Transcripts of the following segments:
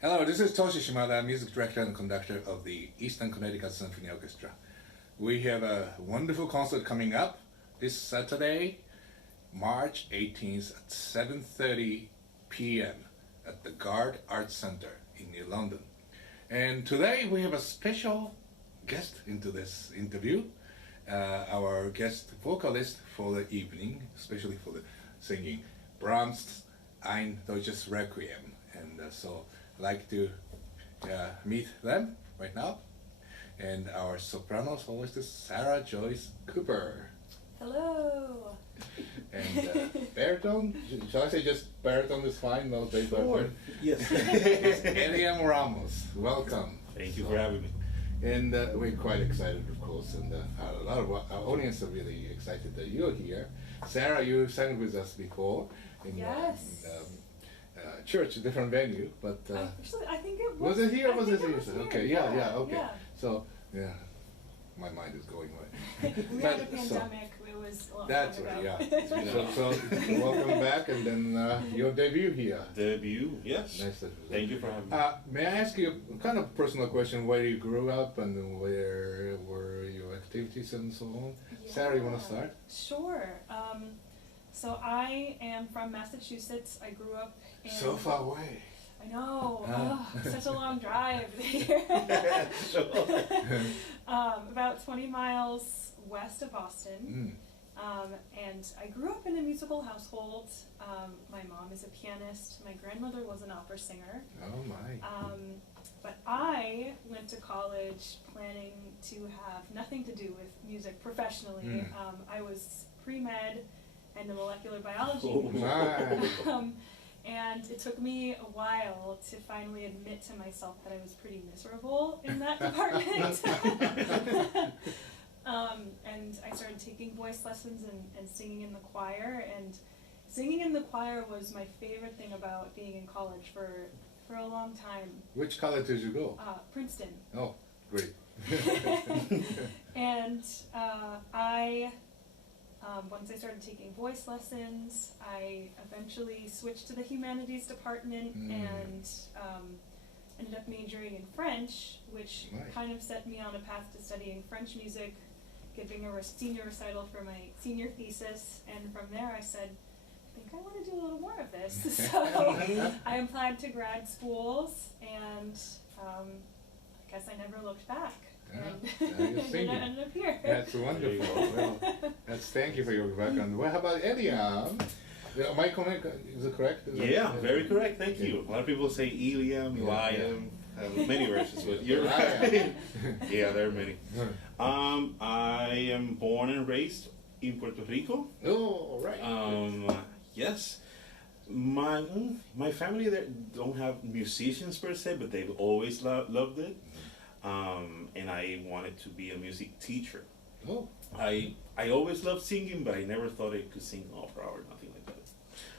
Hello, this is Toshi Shimada, music director and conductor of the Eastern Connecticut Symphony Orchestra. We have a wonderful concert coming up this Saturday, March 18th at 7:30 p.m. at the Garde Arts Center in New London. And today we have a special guest into this interview, our guest vocalist for the evening, especially for the singing Brahms' Ein deutsches Requiem. And so I'd like to meet them right now. And our soprano soloist is Sarah Joyce Cooper. Hello. And baritone, shall I say just baritone is fine? No, bass baritone. Yes. Eliam Ramos, welcome. Thank you for having me. And we're quite excited, of course, and a lot of our audience are really excited that you're here. Sarah, you sang with us before in Yes. church, a different venue, but Actually, I think it was. was it here? I Was think it here? was here. Okay, yeah, okay. Yeah. So, yeah, my mind is going away. We had a pandemic. It was a long That's time right, ago. yeah. So welcome back, and then your debut here. Debut, yes. Nice to Thank you for having me. May I ask you a kind of personal question, where you grew up and where were your activities and so on? Yeah. Sarah, you want to start? Sure. So I am from Massachusetts. I grew up in. So far away. I know. Such a long drive here. About 20 miles west of Boston. And I grew up in a musical household. My mom is a pianist. My grandmother was an opera singer. Oh my. But I went to college planning to have nothing to do with music professionally. I was pre-med and a molecular biology Oh my. and it took me a while to finally admit to myself that I was pretty miserable in that department. And I started taking voice lessons and singing in the choir, and singing in the choir was my favorite thing about being in college for a long time. Which college did you go? Princeton. Oh, great. And once I started taking voice lessons, I eventually switched to the humanities department and ended up majoring in French, which Nice. kind of set me on a path to studying French music, giving a senior recital for my senior thesis, and from there I said, I think I want to do a little more of this. So I applied to grad schools, and I guess I never looked back. And ended up here. That's wonderful. Well, thank you for your background. Well, how about Eliam? Am I correct? Is it correct? Yeah, very correct. Thank you. A lot of people say Eliam, Eliam, many versions, but you're right. Yeah, there are many. I am born and raised in Puerto Rico. Oh, right. Yes. My family there don't have musicians per se, but they've always loved it. And I wanted to be a music teacher. Oh. I always loved singing, but I never thought I could sing opera or nothing like that.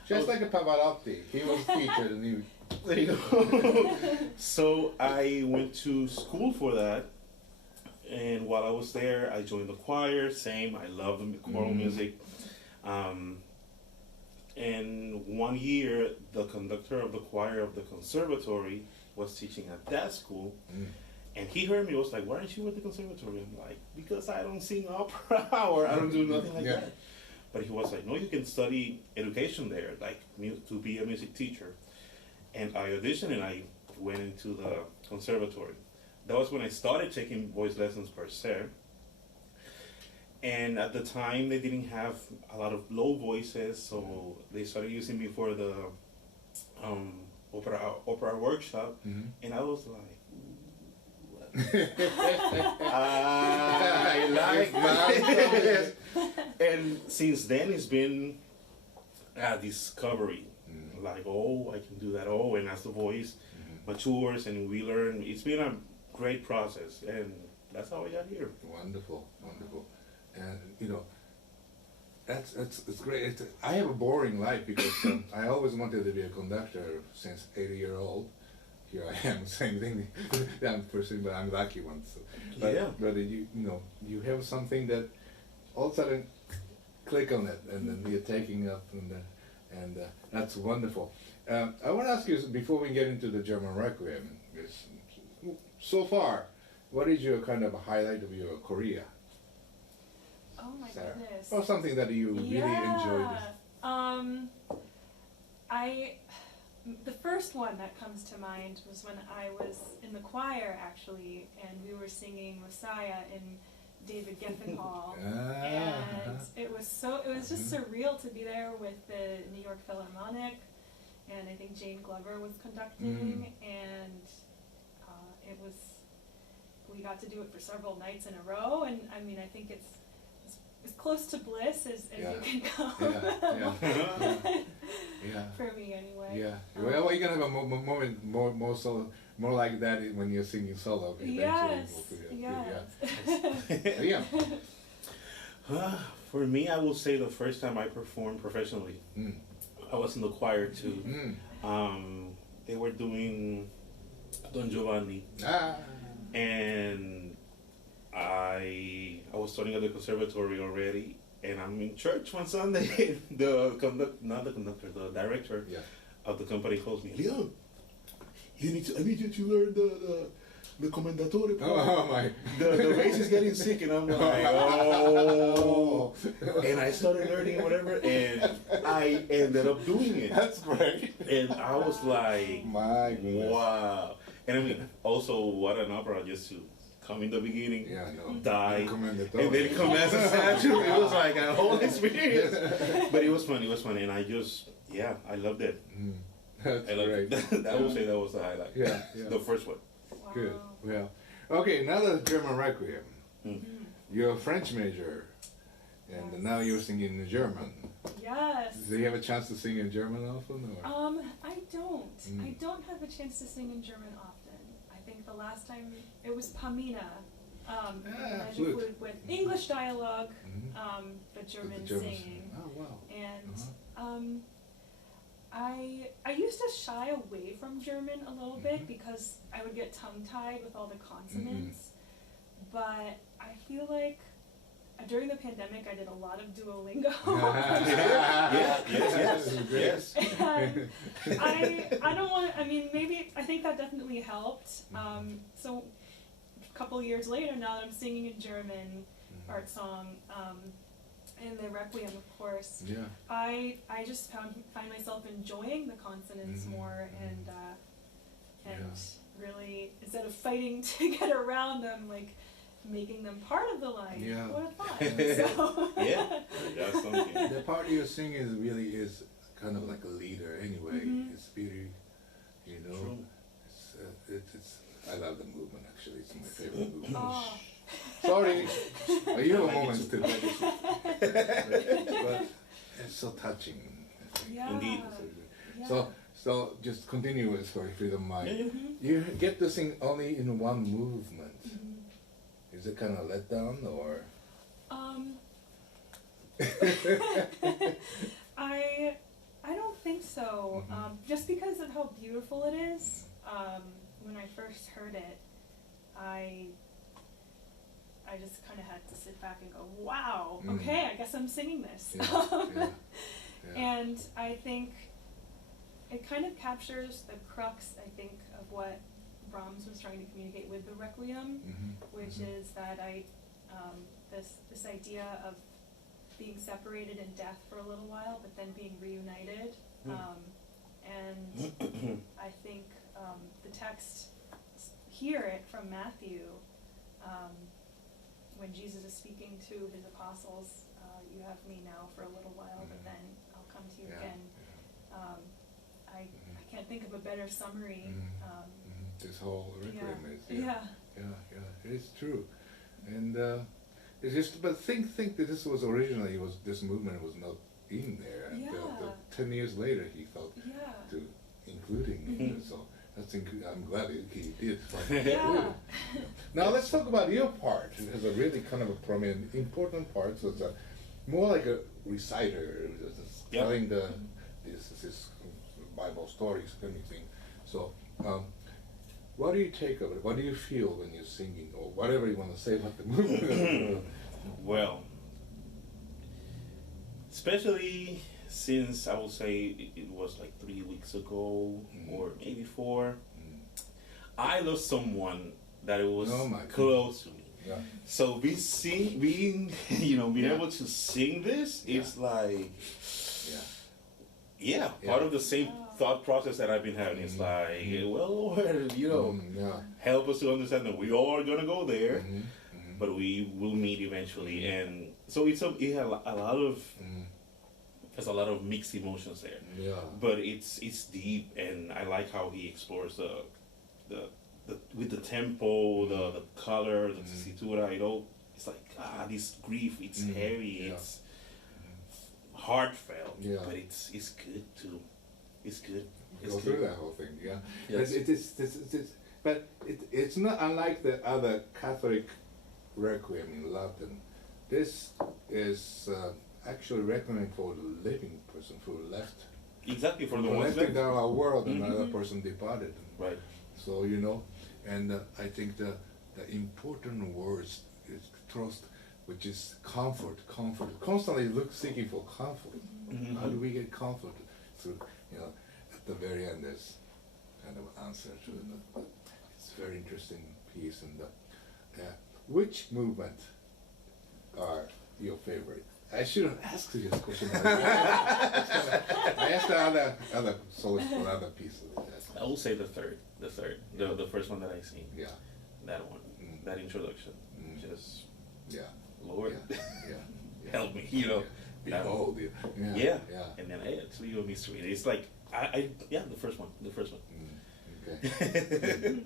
Just like a Pavarotti. He was a teacher and he... There you go. So I went to school for that, and while I was there, I joined the choir. Same, I love the choral music. And one year, the conductor of the choir of the conservatory was teaching at that school. And he heard me, was like, why aren't you at the conservatory? I'm like, because I don't sing opera or I don't do nothing like that. But he was like, no, you can study education there, like to be a music teacher. And I auditioned and I went into the conservatory. That was when I started taking voice lessons per se. And at the time, they didn't have a lot of low voices, so they started using me for the opera workshop. And I was like, I like that. And since then it's been a discovery. Like, oh, I can do that. Oh, and as the voice matures and we learn, it's been a great process, and that's how I got here. Wonderful, wonderful. And it's great. I have a boring life because I always wanted to be a conductor since 80-year-old. Here I am, same thing. I'm pursuing, but I'm lucky one. So. But you have something that all of a sudden click on it, and then you're taking up, and that's wonderful. I want to ask you, before we get into the German Requiem, so far, what is your kind of highlight of your career? Oh my Sarah? goodness. Or something that you really enjoyed? The first one that comes to mind was when I was in the choir, actually, and we were singing Messiah in David Geffen Hall, and it was just surreal to be there with the New York Philharmonic, and I think Jane Glover was conducting, and we got to do it for several nights in a row, and I mean, I think it's as close to bliss as you can come. For me, anyway. Yeah. Well, you're gonna have a moment more like that when you're singing solo. Yes. Yeah. For me, I will say the first time I performed professionally, I was in the choir too. They were doing Don Giovanni, and I was studying at the conservatory already, and I'm in church one Sunday. The director of the company calls me, Eliam, I need you to learn the commendatore part. Oh my! The bass is getting sick, and I'm like, oh. And I started learning whatever, and I ended up doing it. That's great. And I was like, my goodness. wow. And I mean, also, what an opera just to come in the beginning, die, and then come as a statue. It was like a whole experience. But it was fun, and I loved it. That's great. I will say that was the highlight. Yeah. The first one. Wow. Good. Well, okay, now the German Requiem. You're a French major, and now you're singing in German. Yes. Do you have a chance to sing in German often? Or? I don't. I don't have a chance to sing in German often. I think the last time it was Pamina, flute with English dialogue, but German singing. Oh wow. And I used to shy away from German a little bit because I would get tongue-tied with all the consonants. But I feel like during the pandemic I did a lot of Duolingo. Yes. And I don't want to, I mean, maybe, I think that definitely helped. So a couple years later, now that I'm singing in German art song, and the Requiem, of course, I just find myself enjoying the consonants more, and really, instead of fighting to get around them, like making them part of the line. What a fun! That's something. The part you're singing is kind of like a leader anyway. It's very, True. It's I love the movement, actually. It's my favorite movement. Oh. Sorry, you have a moment too. But it's so touching. I think. Indeed. So just continue with, sorry, if you don't mind. You get to sing only in one movement. Is it kind of let down, or? I don't think so. Just because of how beautiful it is. When I first heard it, I just kind of had to sit back and go, wow, okay, I guess I'm singing this. And I think it kind of captures the crux, I think, of what Brahms was trying to communicate with the Requiem, which is that this idea of being separated in death for a little while, but then being reunited. And I think the text, hear it from Matthew, when Jesus is speaking to his apostles, you have me now for a little while, but then I'll come to you again. I can't think of a better summary. This whole Requiem is, it is true. And it's just, but think that this was originally, this movement was not in there. And 10 years later he felt to including it. So I'm glad he did. Now let's talk about your part. It has a really kind of a prominent, important part. So it's more like a reciter, telling this Bible stories, anything. So what do you take of it? What do you feel when you're singing, or whatever you want to say about the movement? Well, especially since I will say it was like 3 weeks ago or maybe 4, I lost someone that it was close to me. Yeah. So being able to sing this, it's like, part of the same thought process that I've been having. It's like, well, Lord, help us to understand that we all are gonna go there, but we will meet eventually. And so it had a lot of. There's a lot of mixed emotions there. Yeah. But it's deep, and I like how he explores the with the tempo, the color, the tessitura. It's like this grief. It's heavy. It's heartfelt. Yeah. But it's good too. It's good. Go through that whole thing. Yeah. Yes. But it's not unlike the other Catholic Requiem in Latin. This is. Actually recommending for the living person who left. Exactly, for the who ones left that our world, and another person departed. Right. So and I think the important words is trust, which is comfort. Constantly seeking for comfort. How do we get comfort? So at the very end, there's kind of answer to it. It's a very interesting piece. And which movement are your favorite? I should have asked you this question. I asked the other soloist for other pieces. I will say the third, the first one that I sing. Yeah. That one, that introduction, just Lord, help me, Behold, yeah, and then it's a mystery. It's like the first one. Okay. Good.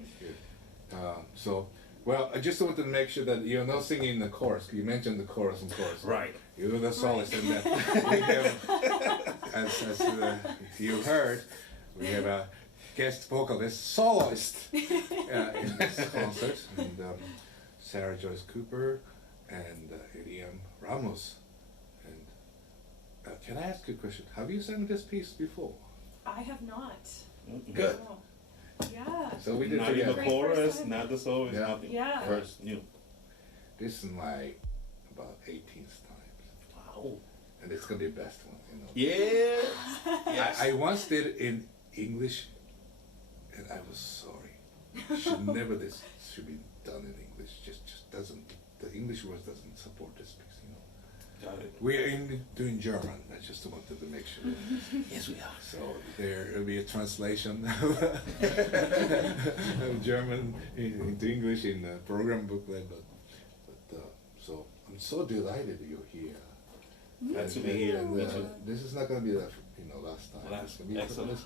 So. Well, I just wanted to make sure that you're not singing the chorus. You mentioned the chorus and chorus. Right. You're the soloist, and we have, as you heard, we have a guest vocalist, soloist in this concert, and Sarah Joyce Cooper and Eliam Ramos. And can I ask you a question? Have you sung this piece before? I have not. Good. Oh. Yeah. So we did not in the together. chorus, not the solo, it's nothing. Yeah. First, new. This is my about 18th time. Wow. And it's gonna be the best one, Yeah. Yes. I once did it in English, and I was sorry. This should be done in English. Just doesn't. The English words doesn't support this piece. Got it. We're doing German. I just wanted to make sure. Yes, we are. So there will be a translation of German into English in the program booklet. But so I'm so delighted you're here. Glad to be here. And, this is not going to be the last time. Last. It's Excellent. It's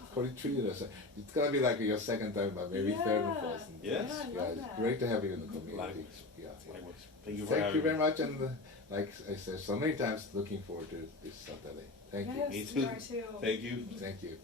going to be like your second time, but maybe third or fourth. Yes. Yeah, it's great to have you in the community. Likewise. Yeah. Likewise. Thank you for having Thank you very me. much, and like I said so many times, looking forward to this Saturday. Thank you. Yes, Me too. you are too. Thank you. Thank you.